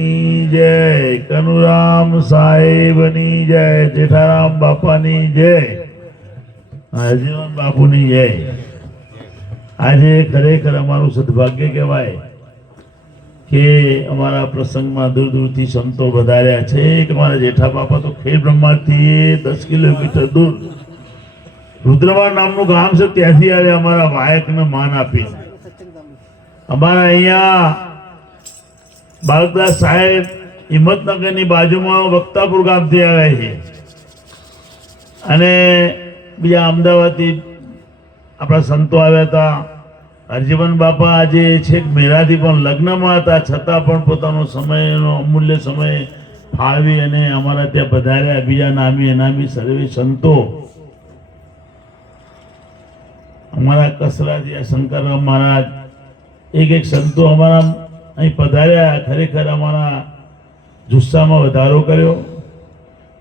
જય કનુરામ સાહેબની જય, જેઠારામ બાપાની જય, હરજીવન બાપુની જય। આજે ખરેખર અમારું સદભાગ્ય કહેવાય કે અમારા પ્રસંગમાં દૂર દૂરથી સંતો વધાર્યા છે કે મારા જેઠા બાપા તો ખેડ બ્રહ્માથી 10 કિલોમીટર દૂર રુદ્રવાડ નામનું ગામ છે, ત્યાંથી આવે અમારા વાયકને માન આપીને। અમારા અહીંયા બાલકદાસ સાહેબ હિંમતનગરની બાજુમાં વક્તાપુર ગામથી આવ્યા છે અને બીજા અમદાવાદથી આપણા સંતો આવ્યા હતા। હરજીવન બાપા આજે છેક મેરાથી પણ લગ્નમાં હતા, છતાં પણ પોતાનો સમયનો અમૂલ્ય સમય ફાળવી અને અમારા ત્યાં પધાર્યા। બીજા નામી અનામી સર્વે સંતો, અમારા કસરાજી શંકરરાવ મહારાજ, એક સંતો અમારા અહીં પધાર્યા। ખરેખર અમારા જુસ્સામાં વધારો કર્યો,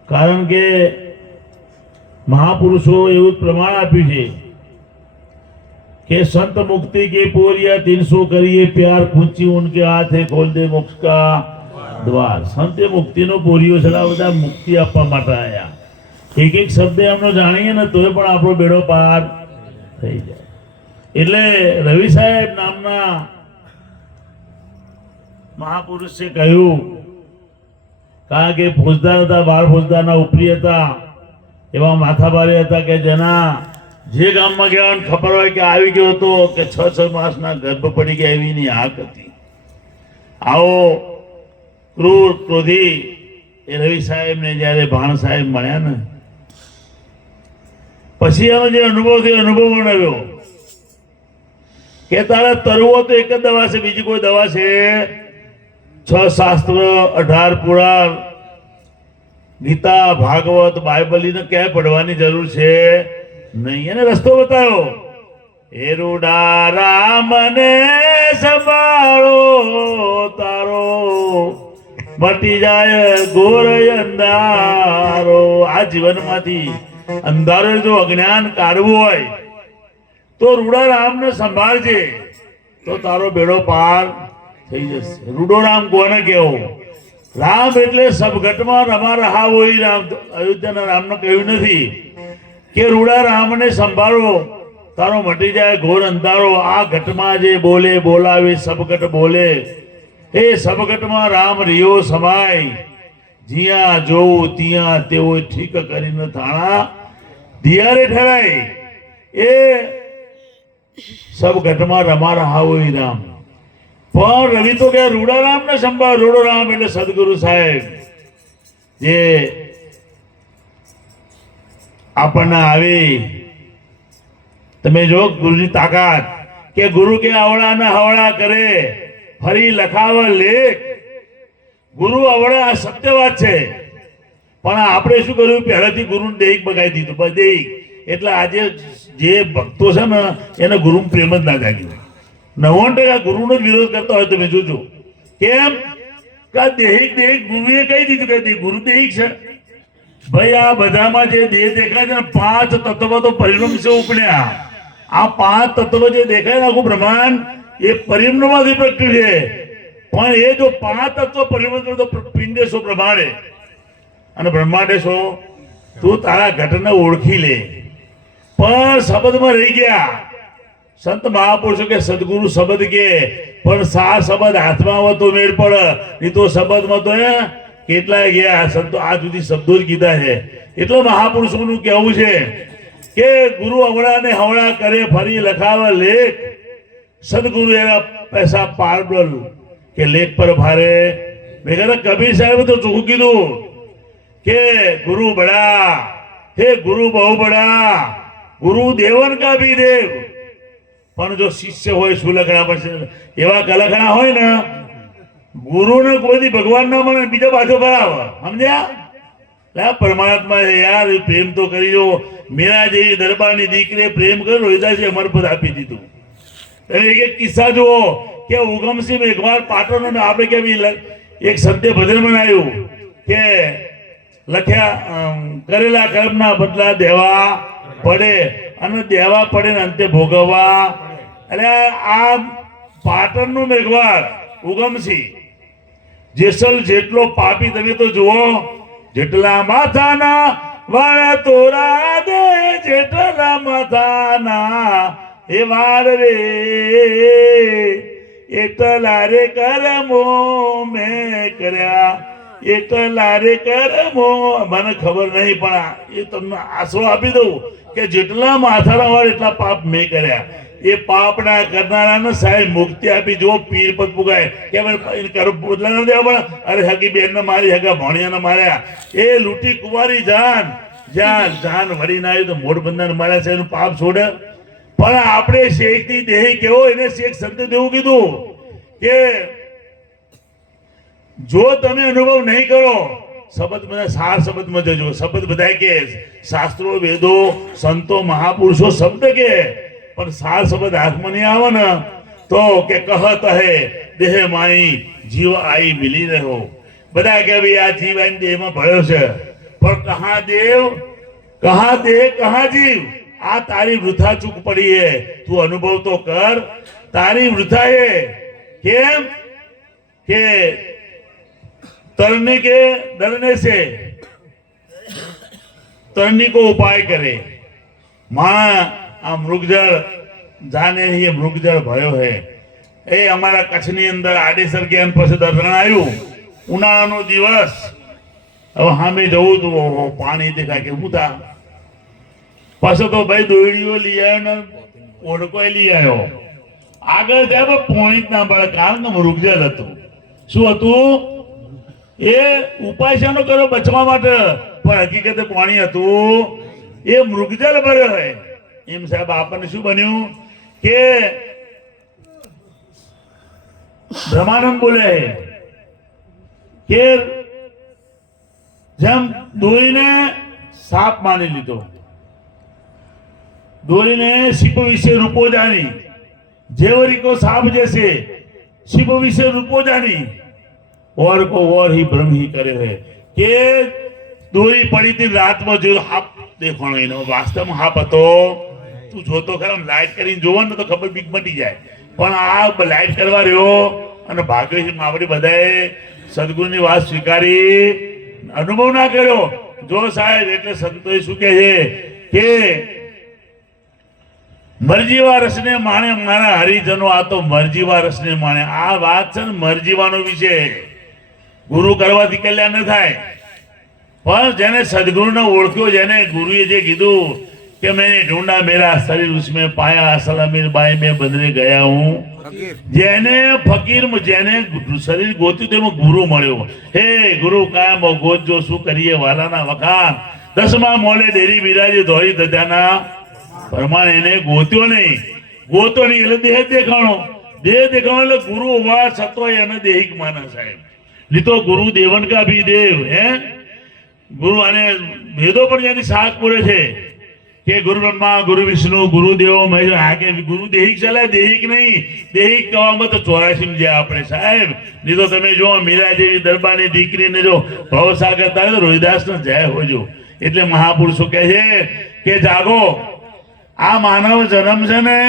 કારણ કે મહાપુરુષો એવું પ્રમાણ આપ્યું છે કે संत मुक्ति के पोरिया 300 करिए प्यार पूछी उनके हाथ है खोल दे मोक्ष का द्वार। संते मुक्ति नो पोरियो छड़ा બધા મુક્તિ આપવા માટે આયા। એક એક શબ્દ એમનો જાણીએ ને તોય પણ આપણો બેડો પાર થઈ જાય। એટલે રવિ સાહેબ નામના મહાપુરુષે કહ્યું, કારણ કે ફોજદાર હતા, 12 ફોજદારના ઉપરી હતા, એવા માથાભારે હતા કે જેના જે ગામમાં ગયા ખબર હોય કે આવી ગયો હતો કે 6 માસના ગર્ભ પડી ગયા એવીની હાક હતી। આવો ક્રૂર ક્રોધી એ રવિ સાહેબને જ્યારે ભાણ સાહેબ મળ્યા ને પછી એનો જે અનુભવ થયો, અનુભવ બનાવ્યો કે તારે તરવો તો એક જ દવા છે, બીજી કોઈ દવા છે 6 શાસ્ત્ર 18 પુરાણ ગીતા ભાગવત બાઇબલ ક્યાંય પડવાની જરૂર છે નહીં। એને રસ્તો બતાવ્યો, હે રૂડા રામ ને સંભાળો તારો મટી જાય ઘોર અંધારો। આ જીવનમાંથી અંધારો જો અજ્ઞાન કાઢવું હોય તો રૂડા રામ ને સંભાળજે તો તારો બેડો પાર થઈ જશે। રૂડો રામ કોને કેવો? રામ એટલે સબઘટમાં રમા રહા હોય રામ। અયોધ્યાના રામને કહ્યું નથી કે રૂડા રામને સંભાળો તારો મટી જાય ઘોર અંધારો। આ ઘટમાં જે બોલે બોલાવે સબઘટ બોલે, એ સબઘટમાં રામ રિયો સમાય। જ્યાં જોવું ત્યાં તેઓ ઠીક કરીને થાણા દિયારે ઠરાય। એ સબઘટમાં રમા રહા હોય રામ। પણ રવિ તો કે રૂડા રામ ને સંભાળ। રૂડો રામ એટલે સદગુરુ સાહેબ જે આપણને આવી। તમે જો ગુરુની તાકાત કે ગુરુ કે અવળા ને હવળા કરે ફરી લખાવ લેખ। ગુરુ અવળા સત્ય વાત છે, પણ આપણે શું કર્યું, પહેલાથી ગુરુને દેહિક બગાડી દીધું। બસ દેહિક એટલે આજે જે ભક્તો છે ને એને ગુરુ પ્રેમ જ ના જાગ્યો। 99% ગુરુનો જ વિરોધ કરતા હોય તમે જોજો। કેમ કે દેહિક ગુરુએ કહી દીધું કે ગુરુ દેહિક છે। ભાઈ આ બધામાં જે દેહ દેખાય છે ને 5 તત્વો તો પરિણમ છે ઉપડ્યા। આ 5 તત્વો જે દેખાય ને આખું બ્રહ્માંડ એ પરિણમમાંથી પ્રગટ્યું છે। પણ એ જો 5 તત્વો પરિણમ તો પિંડે છો બ્રહ્માંડે અને બ્રહ્માંડે છો તું તારા ઘટને ઓળખી લે। પણ શબ્દમાં રહી ગયા। સંત મહાપુરુષો કે સદગુરુ શબ્દ કે પણ સા શબ્દ હાથમાં આવે તો મેળ પડે, નહીં તો શબ્દમાં તો કેટલાય ગયા સંતો આજ સુધી શબ્દો જ કીધા છે। એટલે મહાપુરુષોનું કહેવું છે કે ગુરુ અવળા ને હવળા કરે ફરી લખાવે લેખ। સદગુરુ એના પૈસા પારબલ કે લેખ પર ભારે। મેં કબીર સાહેબ તો ચોખ્ખું કીધું કે ગુરુ બડા હે ગુરુ બહુ બડા, ગુરુ દેવન કા ભી દેવ। પણ જો શિષ્ય હોય સુલખણા પડશે એવા કલખણા હોય ને ગુરુને કોઈ ભગવાન ના મળે, બીજા પાછો બરાબર સમજ્યા। પરમાત્મા યાર પ્રેમ તો કરી દો। મેરા જેવી દરબારની દીકરીએ પ્રેમ કર્યો, રોહિદાસે અમર પદ આપી દીધું। એક કિસ્સા જુઓ કે ઉગમસિંહ એકવાર પાટણ આપણે કેમ એક સંતે ભજન બનાવ્યું કે લખ્યા કરેલા કર્મના બદલા દેવા પડે અને દેવા પડે ને અંતે ભોગવવા। એટલે આ પાટણનું મેઘવાર ઉગમસિંહ જેસલ જેટલો પાપી તમે તો જુઓ, જેટલા માથાના વાળ તોરા દે, જેટલા માથાના એ વાળ રે, એટલા રે કરમો મેં કર્યા, એટલા રે કરમો. મને ખબર નહીં પણ એ તમને આશરો આપી દઉં કે જેટલા માથાના વાળ એટલા પાપ મેં કર્યા. એ પાપના કરનારાને સાહેબ મુક્તિ આપી. જો પીર પદ પુગાય કે બદલા ન દેવા પણ અરે હગી બેન ને મારી, હગા ભણિયાને માર્યા, એ લૂંટી કુંવારી જાન જ્યાં જાન વળી ના આવ્યું તો મોઢ બંધાને માર્યા છે, એનું પાપ છોડે. પણ આપણે શેખની દેહી કેવો, એને શેખ સંતે એવું કીધું કે જો તમે અનુભવ નહીં કરો, શબ્દ બધા સાર શબ્દમાં જજો. શબ્દ બધા કે શાસ્ત્રો વેદો સંતો મહાપુરુષો શબ્દ કે, પણ સાર શબ્દ હાથમાં નહીં આવે ને તો કે કહત હે દેહ માઈ જીવ આઈ મિલી રહ્યો. બધા કે ભાઈ આ જીવ આઈ દેહમાં ભળ્યો છે, પણ કહા દેવ કહા દેહ કહા જીવ. આ તારી વૃથા ચૂક પડી હે, તું અનુભવ તો કર. તારી વૃથા હે. કેમ કે तरने के डरने से तरनी को उपाय करे. मां આ મૃગજળ જાને એ મૃગજળ ભયો હે. એ અમારા કચ્છની અંદર આડેસર જ્ઞાન પાસે દર્શન આવ્યું, ઉનાળાનો દિવસ. હવે સામે જવું તો પાણી દેખાય કે હું તા પાછો તો ભાઈ દોયડીઓ લઈ આવ્યો ને ઓળકો લઈ આવ્યો. આગળ જાય પોણી જ ના પડે, કારણ કે મૃગજળ હતું. શું હતું? એ ઉપાય શાનો કર્યો બચવા માટે, પણ હકીકતે પાણી હતું એ મૃગજળ ભર્યો હોય. એમ સાહેબ આપણને શું બન્યું કે બ્રહ્માનંદ બોલે કે જેમ દોરીને સાપ માની લીધો, દોરીને શિપ વિશે રૂપો જાણી, જેવરી કો સાપ જैसे શિપ વિશે રૂપો જાણી, और को और ही भ्रम ही करे है. કે દોરી પડી હતી રાતમાં જોયું હાપ દેખાણો, એનો વાસ્તવમાં હાપ હતો. તું જોતો ખરા, લાઈટ કરીને જોવો ને તો ખબર બીક મટી જાય, પણ આ લાઈટ કરવા રહ્યો અને ભાગ્ય છે. આપણે બધાએ સદગુરુની વાત સ્વીકારી, અનુભવ ના કર્યો. જો સાહેબ એટલે સંતોએ શું કહે છે કે મરજીવા રસને માણે મારા હરિજનો, આ તો મરજીવા રસને માણે. આ વાત છે ને મરજીવાનો વિષય. ગુરુ કરવાથી કલ્યાણ ન થાય, પણ જેને સદગુરુને ઓળખ્યો, જેને ગુરુએ જે કીધું કે મેં ઢૂંઢા મેરા શરીર ઉસમેં પાયા અસલ અમીર બાઈ મેં બંદરે ગયા હું. જેને ફકીર જેને શરીર ગોત્યું તેમાં ગુરુ મળ્યો. હે ગુરુ કાયમ ગોતજો શું કરીએ વાલાના વખાણ, દસમા મોલે ડેરી બિરાજી ધોરી દજાના પ્રમાણે. એને ગોત્યો નહીં, ગોતો નહીં એટલે દેહ દેખાણો. દેહ દેખાણો એટલે ગુરુ હોવા છતાં એને દેહિક માને સાહેબ. લીધો ગુરુ દેવન કા ભી દેવ હે. ગુરુ અને વેદો પણ જેની શાખ પૂરે છે કે ગુરુ બ્રહ્મા ગુરુ વિષ્ણુ ગુરુ દેવો મહેશ. આ કે ગુરુ દેહિક ચાલે, દેહિક નહીં. દેહિક કહેવામાં તો 84 જ્યાં આપણે સાહેબ. લીધો તમે જો મીરા જેવી દરબારની દીકરીને જો ભવસાગર થાય તો રોહિદાસ ને જય હોજો. એટલે મહાપુરુષો કહે છે કે જાગો, આ માનવ જન્મ છે ને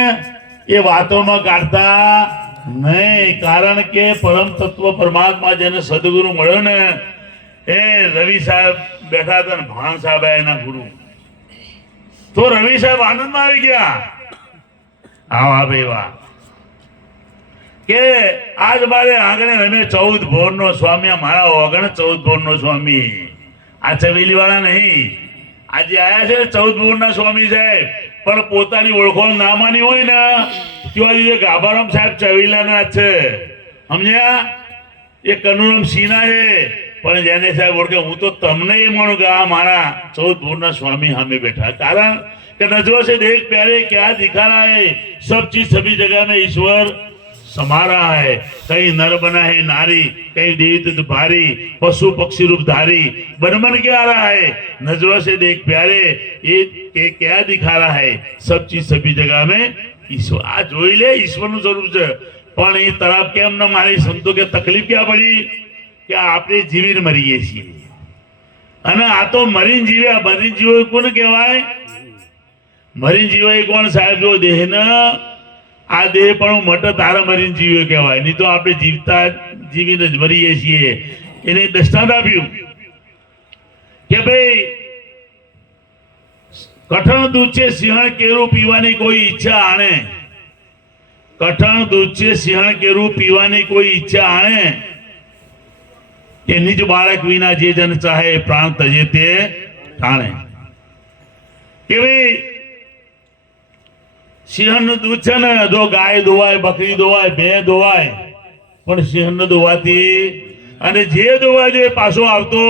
એ વાતોમાં કાઢતા નહીં. કારણ કે પરમ તત્વ પરમાત્મા જેને સદગુરુ મળ્યો ને, એ રવિ સાહેબ બેઠા હતા ને ભાણ સાહેબ એના ગુરુ, તો રવિ સાહેબ આનંદમાં આવી ગયા. આવા ભાઈ વાહ કે આજ મારે આંગણે રમે 14 ભોરનો સ્વામી. મારા ઓગણ 14 ભોરનો સ્વામી, આ ચવેલી વાળા નહીં. આજે આયા છે 14 ભોરના સ્વામી સાહેબ, પણ પોતાની ઓળખોળ ના માની હોય ને ત્યાં ગાભારામ સાહેબ ચવીલાના છે, સમજ્યા? એ કનુરામ સિંહના છે, પણ જેને સાહેબ ઓળખે હું તો તમને એ માનું કે આ મારા 14 ભોરના સ્વામી સામે બેઠા. કારણ કે નજરો से देख प्यारे क्या दिखा रहा है, सब चीज सभी जगह में ईश्वर समा रहा है. कहीं नर बना है नारी, कहीं देवी तो भारी, पशु पक्षी रूप धारी, बनमन क्या रहा है. नजरों से देख प्यारे ये क्या दिखा रहा है, सब चीज सभी जगह में ईश्वर. આ જોઈ લે ઈશ્વરનું સ્વરૂપ છે, પણ એ તરફ કેમ ન મારી. સંતો કે તકલીફ ક્યાં પડી કે આપણે જીવીને મરીએ છીએ, અને આ તો મરીને જીવ્યા. મરીને જીવો કોને કહેવાય? મરીને જીવો એ કોણ સાહેબ? જો દેહને આ દેહ પણ મટ તારા મરીને જીવ્યો કહેવાય, નહીં તો આપણે જીવતા જીવીને જ મરીએ છીએ. એને દ્રષ્ટાંત આપ્યું કે ભાઈ કઠણ દૂધ છે સિંહણ કેરું પીવાની કોઈ ઈચ્છા આણે, કઠણ દૂધ છે સિંહણ કેરું પીવાની કોઈ ઈચ્છા આણે, કે નિજ બાળક વિના જે જન ચાહે પ્રાણ તજે તે ઠાણે. કે ભાઈ સિંહણનું દૂધ છે ને, જો ગાય દોવાય, બકરી દોવાય, ભેં દોવાય, પણ સિંહણ દોવાથી અને જે દોવા જોઈએ પાછો આવતો,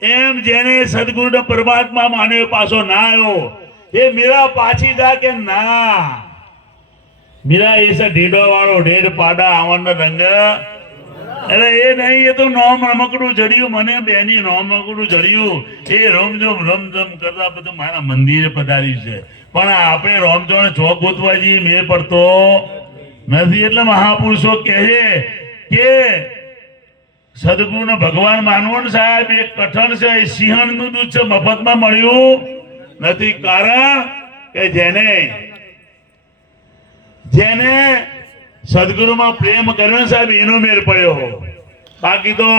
એમ જેને સદગુરુ પરમાત્મા માન્યો પાછો ના આવ્યો, એ મીરા પાછી જા કે ના. મીરા એ ઢેડો વાળો ઢેડ પાડા આવણ રંગ, અરે એ નહીં, એ તો નોમ રમકડું જડ્યું, મને બેની નોમ રમકડું જડ્યું, એ રમઝમ રમઝમ કરતા બધું મારા મંદિરે પધાર્યું છે. પણ આપણે રોમચોને ચોક ગોતવા જઈએ મેળ પડતો નથી. એટલે મહાપુરુષો કહે છે કે સદગુરુ ભગવાન માનવો ને સાહેબ, એ કઠણ છે, એ સિંહણનું દૂધ છે, મફતમાં મળ્યું નથી. કારણ કે જેને સદગુરુમાં પ્રેમ કર્યો ને સાહેબ, એનો મેળ પડ્યો. બાકી તો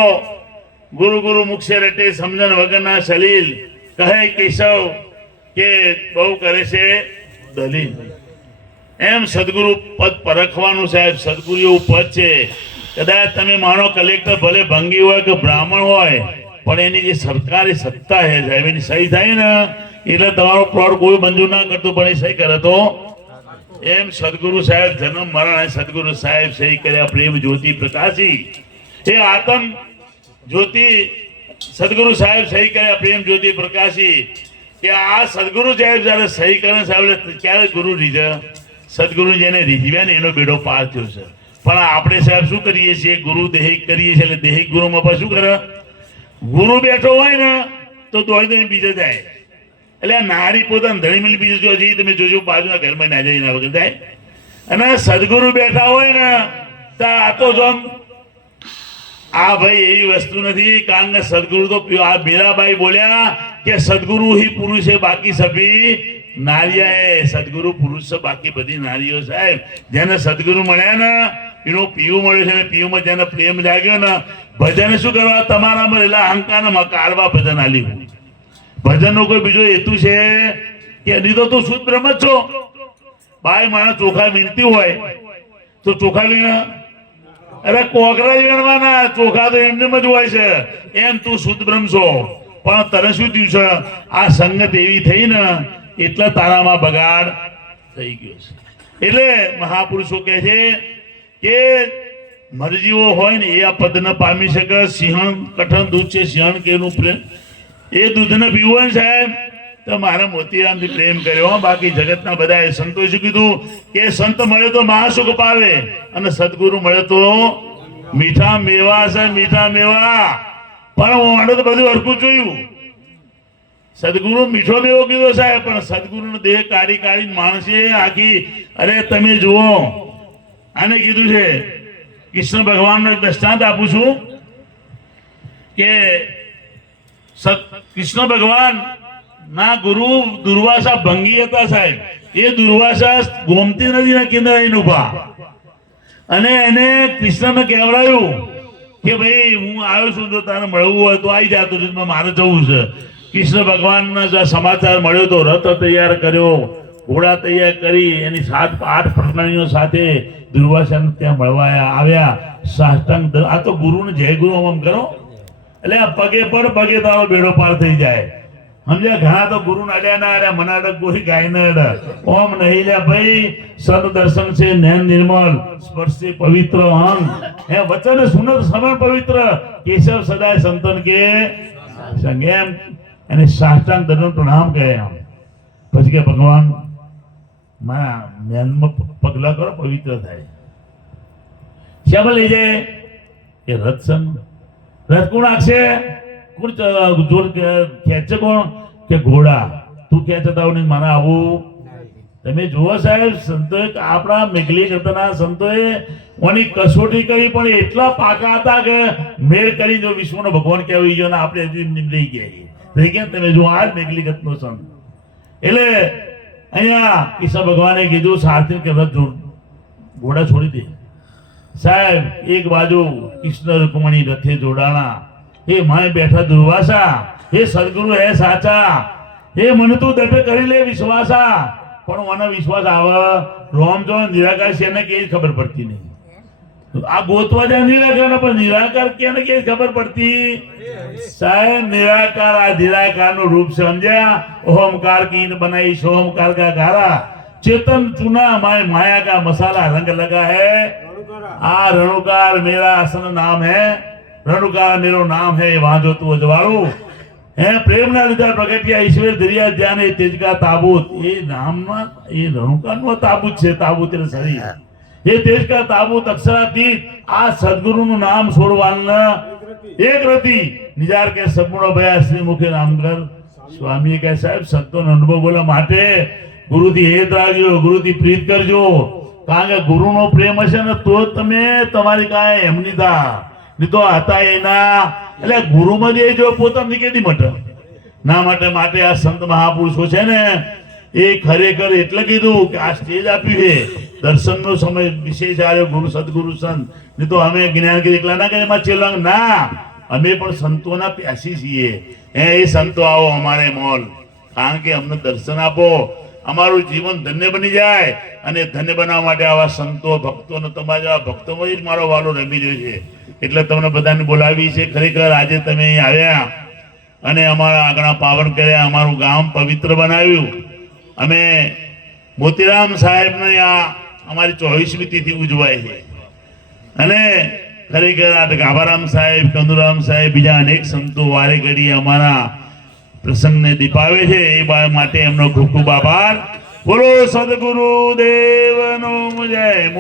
ગુરુ ગુરુ મુખ્ય રેટે સમજણ વગરના સલીલ કહે કેશવ કે બહુ કરે છે દલીલ. એમ સદગુરુ પદ પરખવાનું સાહેબ, સદગુરુ એવું પદ છે. કદાચ તમે માનો કલેક્ટર ભલે ભંગી હોય કે બ્રાહ્મણ હોય, પણ એની જે સરકારી સત્તા છે સાહેબ, એની સહી થાય ને એટલે તમારો પ્લોટ કોઈ મંજૂર ના કરતું, પણ એ સહી કરે તો. એમ સદગુરુ સાહેબ જન્મ મરણ સદગુરુ સાહેબ સહી કર્યા પ્રેમ જ્યોતિ પ્રકાશી, એ આત્મ જ્યોતિ સદગુરુ સાહેબ સહી કર્યા પ્રેમ જ્યોતિ પ્રકાશી. કે આ સદગુરુ સાહેબ જયારે સહી કરે સાહેબ, ક્યારે ગુરુ રીઝે? સદગુરુ જેને રીઝવ્યા ને એનો બેડો પાર થયો છે. પણ આપણે સાહેબ શું કરીએ છીએ? ગુરુ દેહિક કરીએ છીએ. એટલે દેહિક ગુરુમાં પણ શું કરે? ગુરુ બેઠો હોય ને તો દોડી દઈને બીજે જાય. એટલે નારી પોતાને ધણી મિલી બીજે જો જઈએ તમે જોજો, બાજુના ઘરમાં ના જઈને વગર જાય. અને સદગુરુ બેઠા હોય ને તો આ તો જોમ આ ભાઈ એવી વસ્તુ નથી. કારણ કે સદગુરુ તો આ મીરાબાઈ બોલ્યા કે સદગુરુ ही પુરુષ है બાકી સભી નારિયા है. સદગુરુ પુરુષ છે, બાકી બધી નારીઓ સાહેબ. જેને સદગુરુ મળ્યા ને એનો પીવું મળ્યું છે, ને પીવુંમાં જેને પ્રેમ જાગ્યો ને, ભજન શું કરવા? તમારામાં રહેલા અહંકાર કાઢવા ભજન આલ્યું. ભજનનો કોઈ બીજો હેતુ છે કે નહીં? તો તું શુદ્ધ બ્રહ્મ જ છો. બાય માણસ ચોખા વીણતી હોય તો ચોખા વીણ, અરે કોકરા વીણવાના, ચોખા તો એમને જ હોય છે. એમ તું શુદ્ધ બ્રહ્મ છો. પણ તને શું થયું છે? આ સંગત એવી થઈ ને એટલે તારામાં બગાડ થઈ ગયો છે. એટલે મહાપુરુષો કહે છે કે મરજીવો હોય ને એ આ પદ ન પામી શકે. સિંહણ કઠણ દૂધ છે, સિંહણ કેનું પ્રેમ, એ દૂધને પીવું હોય ને સાહેબ તો મારા મોતીરામથી પ્રેમ કર્યો. બાકી જગતના બધાએ સંતોએ શું કીધું કે સંત મળે તો મહાસુખ પાવે, અને સદગુરુ મળે તો મીઠા મેવા છે, મીઠા મેવા. પણ હું તો બધું હરખું જોયું. સદગુરુ મીઠો મેવો કીધો સાહેબ, પણ સદગુરુનો દેહ કાઢી કાઢી માણસે આખી, અરે તમે જુઓ, આને કીધું છે કૃષ્ણ ભગવાનનો એક દ્રષ્ટાંત આપું છું કે કૃષ્ણ ભગવાન ના ગુરુ દુર્વાસા ભંગી હતા સાહેબ. એ દુર્વાસા ગોમતી નદીના કિનારે આવીને ઉભા, અને એને કૃષ્ણને કહેવડાયું કે ભાઈ હું આવ્યો છું, જો તારે મળવું હોય તો આવી જા, તો મારે જવું છે. કૃષ્ણ ભગવાનના સમાચાર મળ્યો તો રથ તૈયાર કર્યો, ઘોડા તૈયાર કરી, એની 7-8 પ્રકરણીઓ સાથે દુર્વાસાને ત્યાં મળવા આવ્યા. સાષ્ટાંગ, આ તો ગુરુને જય ગુરુ આમ કરો, એટલે આ પગે પડ, પગે તારો બેડો પાર થઈ જાય. સમજ્યા? ઘણા તો ગુરુ અડ્યા ના અડ્યા, મને અડક કોઈ ગાય ન અડે. ઓમ નહીં લ્યા ભાઈ, સદ દર્શન છે નૈન નિર્મળ, સ્પર્શે પવિત્ર અંગ, હે વચન સુનત સમણ પવિત્ર, કેશવ સદાય સંતન કે સંગ. એમ એને સાષ્ટાંગ દંડ પ્રણામ કહે. આમ પછી કે ભગવાન મારા મેનમાં પગલા કરો, પવિત્ર થાય. શ્યામ લઈ જાય એ રથ. રથ કોણ આખશે? કોણ જોર ખેંચે? કોણ? કે ઘોડા. તું ખેંચતા નહીં, મારા આવું. તમે જુઓ સાહેબ, સંતોએ આપણા મેઘલી કરતાના સંતોએ ઓની કસોટી કરી, પણ એટલા પાકા હતા કે મેળ કરી જો વિશ્વનો ભગવાન કહેવાય ગયો ને આપણે હજી લઈ ગયા. તમે જુઓ આ જ મેઘલી ગતનો સંત. એટલે અહીંયા કૃષ્ણ ભગવાને કીધું સારથી કે વ્રત ઘોડા છોડી દે સાહેબ. એક બાજુ કૃષ્ણ રૂકમણી રથે જોડાણા, એ માય બેઠા દુર્વાસા, હે સદગુરુ હે સાચા, હે મને તું દફે કરી લે વિશ્વાસા. પણ મને વિશ્વાસ આવે રોમ જો નિરાકાર છે એને કઈ ખબર પડતી નહીં. આ ગોતવા જાય નિરાકાર, પણ નિરાકાર કેને કઈ ખબર પડતી સાહેબ. નિરાકાર આ નિરાકાર નું રૂપ સમજ્યા. ઓમકાર कीन बनाई सोमकार का गारा, चेतन चुना माया का मसाला रंग लगा है. आ रणुकार मेरा असल नाम है, रणुकार मेरो नाम है वहां जो तू अजवाड़ू है. प्रेम ना લીધા પ્રગટ્યા ઈશ્વર દરિયા ધ્યાન એ તેજ કા તાબૂત. એ નામમાં એ रणुकार નો તાબૂત છે. તાબૂત એટલે શરીર. એ તેજ કા તાબૂત અક્ષરાતીત. આ સદગુરુ નું નામ છોડવાના એક રતિ નિજાર કે સગુણો ભયા શ્રી મુખે નામકર. સ્વામી કહે સાહેબ સંતોનો અનુભવ બોલવા માટે ગુરુથી હેત રાખજો, ગુરુથી પ્રીત કરજો. કારણ કે ગુરુનો પ્રેમ હશે ને તો તમે તમારી કાંઈ એમની થા નહીં તો હતા એના. એટલે ગુરુમાં જે જો પોતાની કેદી મટે ના માટે આ સંત મહાપુરુષો છે ને એ ખરેખર એટલે કીધું કે આ સ્ટેજ આપ્યું છે દર્શનનો સમય વિશેષ આવ્યો ગુરુ સદગુરુ સંત. નહીં તો અમે જ્ઞાનગીરી એકલા ના કરીએ ચેલાંગ ના, અમે પણ સંતોના પ્યાસી છીએ. એ સંતો આવો અમારે મોલ, કારણ કે અમને દર્શન આપો, અમારું જીવન ધન્ય બની જાય. અને ધન્ય બનાવવા માટે આવા સંતો ભક્તો તમારા ભક્તોમાં જ મારો વાલો રમી રહ્યો છે. એટલે તમને બધાને બોલાવી છે. ખરેખર આજે તમે અહીં આવ્યા અને અમારા આગળ પાવન કર્યા, અમારું ગામ પવિત્ર બનાવ્યું. અમે મોતીરામ સાહેબને આ અમારી 24મી તિથિ ઉજવાય છે. અને ખરેખર આ ગાભારામ સાહેબ, કંદુરામ સાહેબ, બીજા અનેક સંતો વારે ઘડી અમારા પ્રસંગને દીપાવે છે. એ માટે એમનો ખૂબ ખૂબ આભાર. બોલો સદગુરુ દેવનો જય.